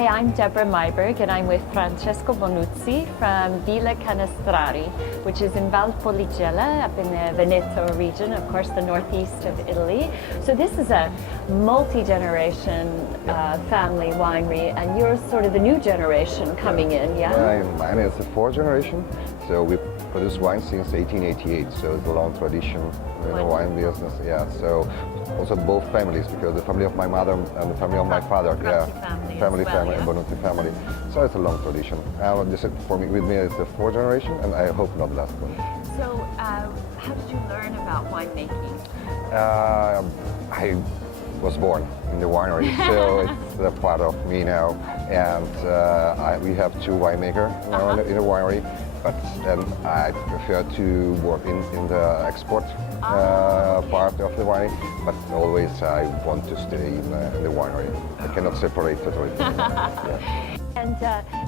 Hi, I'm Deborah Myberg, and I'm with Francesco Bonuzzi from Villa Canestrari, which is in Valpolicella, up in the Veneto region, of course, the northeast of Italy. So this is a multi-generation family winery, and you're sort of the new generation coming in, yeah? Mine is the fourth generation, so we produce wine since 1888, so it's a long tradition in the wine business. Yeah, so also both families, because the family of my mother and the family of my father, family, and Bonuzzi family. So it's a long tradition. This is, for me, with me, it's the fourth generation, and I hope not the last one. So, how did you learn about winemaking? I was born in the winery, so it's a part of me now. And we have two winemakers in the winery, but then I prefer to work in the export part of the winery, but always I want to stay in the winery. I cannot separate totally. Yeah. And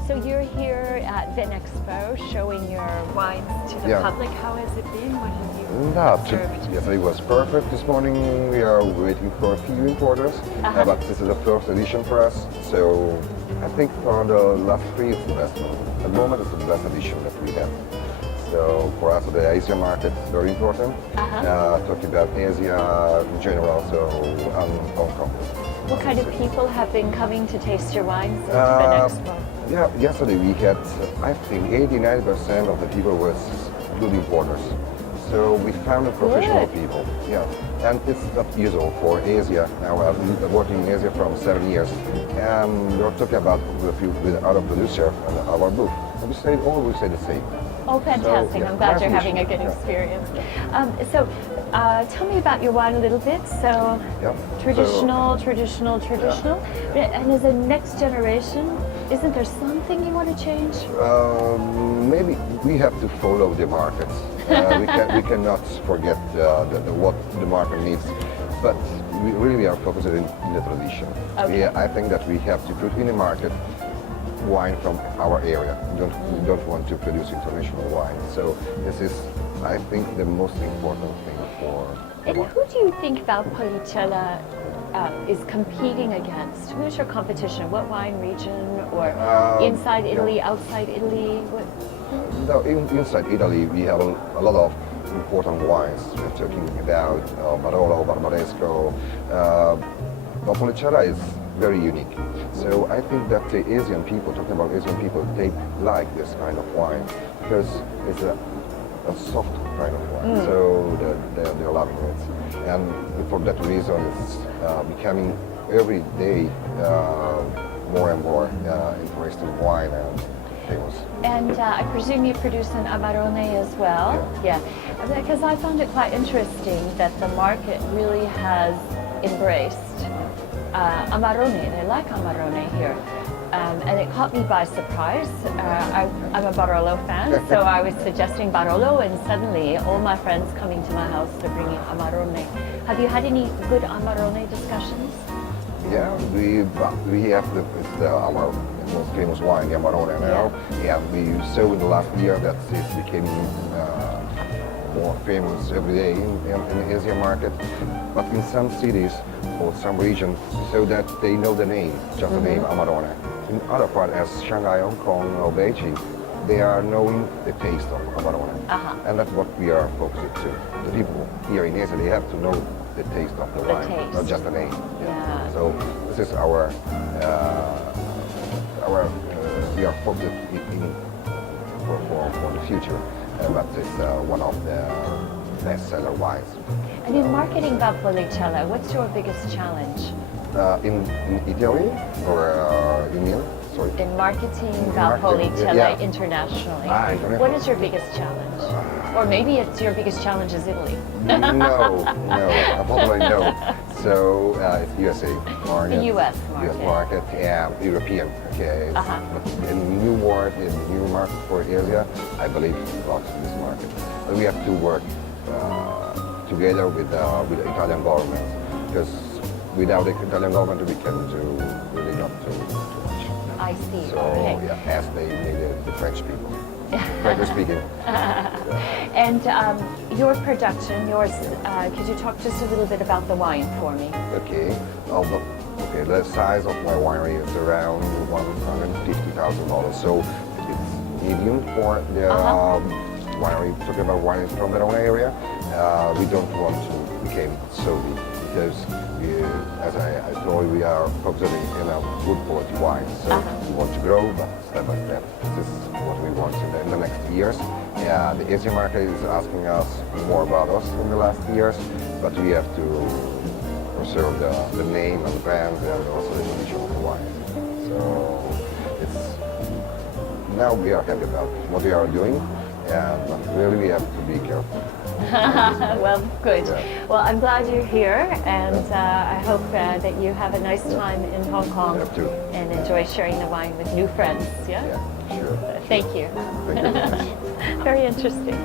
so you're here at Vinexpo showing your wines to the public. How has it been? What have you observed? Yesterday was perfect. This morning we are waiting for a few importers, but this is the first edition for us. So I think for the last three it's the best one. At the moment it's the best edition that we have. So for us the Asia market is very important. Talking about Asia in general, so Hong Kong. What kind of people have been coming to taste your wines at Vinexpo? Yeah, yesterday we had, I think, 80–90% of the people were good importers. So we found professional people, and it's not usual for Asia. Now I've been working in Asia from 7 years, and we're talking about with other producers and our booth. And we always say the same. Oh, fantastic! So, I'm glad you're having a good experience. So, tell me about your wine a little bit. So, traditional. And as a next generation, isn't there something you want to change? Maybe we have to follow the markets. We cannot forget what the market needs, but we really are focusing in the tradition. Okay. I think that we have to put in the market wine from our area. We don't want to produce international wine. So this is, I think, the most important thing for. And who do you think Valpolicella is competing against? Who's your competition? What wine region? Or inside Italy, outside Italy? No, inside Italy we have a lot of important wines. We're talking about Barolo, Barbaresco. Valpolicella is very unique. So I think that the Asian people, talking about Asian people, they like this kind of wine because it's a soft kind of wine. So they're loving it. And for that reason, it's becoming every day more and more interesting wine and famous. And I presume you produce an Amarone as well? Yeah. Because I found it quite interesting that the market really has embraced Amarone. They like Amarone here. And it caught me by surprise. I'm a Barolo fan, so I was suggesting Barolo, and suddenly all my friends coming to my house, they're bringing Amarone. Have you had any good Amarone discussions? Yeah, we have our most famous wine, the Amarone now. Yeah, we saw in the last year that it became more famous every day in the Asian market. But in some cities or some regions, so that they know the name, just the name Amarone. In other parts, as Shanghai, Hong Kong, or Beijing, they are knowing the taste of Amarone. And that's what we are focusing to. The people here in Asia, they have to know the taste of the wine, not just the name. So this is our we are focused for the future, but it's one of the bestseller wines. And in marketing Valpolicella, what's your biggest challenge? In Italy, or you mean? Sorry. In marketing Valpolicella internationally. What is your biggest challenge? Or maybe it's your biggest challenge is Italy. No, probably no. So it's USA market. The US market. US market, European. Okay. But in the new world, in the new market for Asia, I believe lots in this market. But we have to work together with the Italian government, because without the Italian government we can do really not too much. I see. So as they needed the French people. Frankly speaking. And your production, could you talk just a little bit about the wine for me? Okay. Okay, the size of my winery is around $150,000. So it's medium for the winery. Talking about wineries from the Verona area, we don't want to become so big because, as I told you, we are focusing in a good quality wine. So we want to grow, but step by step. This is what we want in the next years. The Asian market is asking us more about us in the last years, but we have to preserve the name and the brand and also the tradition of the wine. So now we are happy about what we are doing, and really we have to be careful. Well, good. Yeah. Well, I'm glad you're here, and I hope that you have a nice time in Hong Kong You have to. and enjoy sharing the wine with new friends. Yeah? Yeah, sure. Thank you. Thank you very much. Very interesting.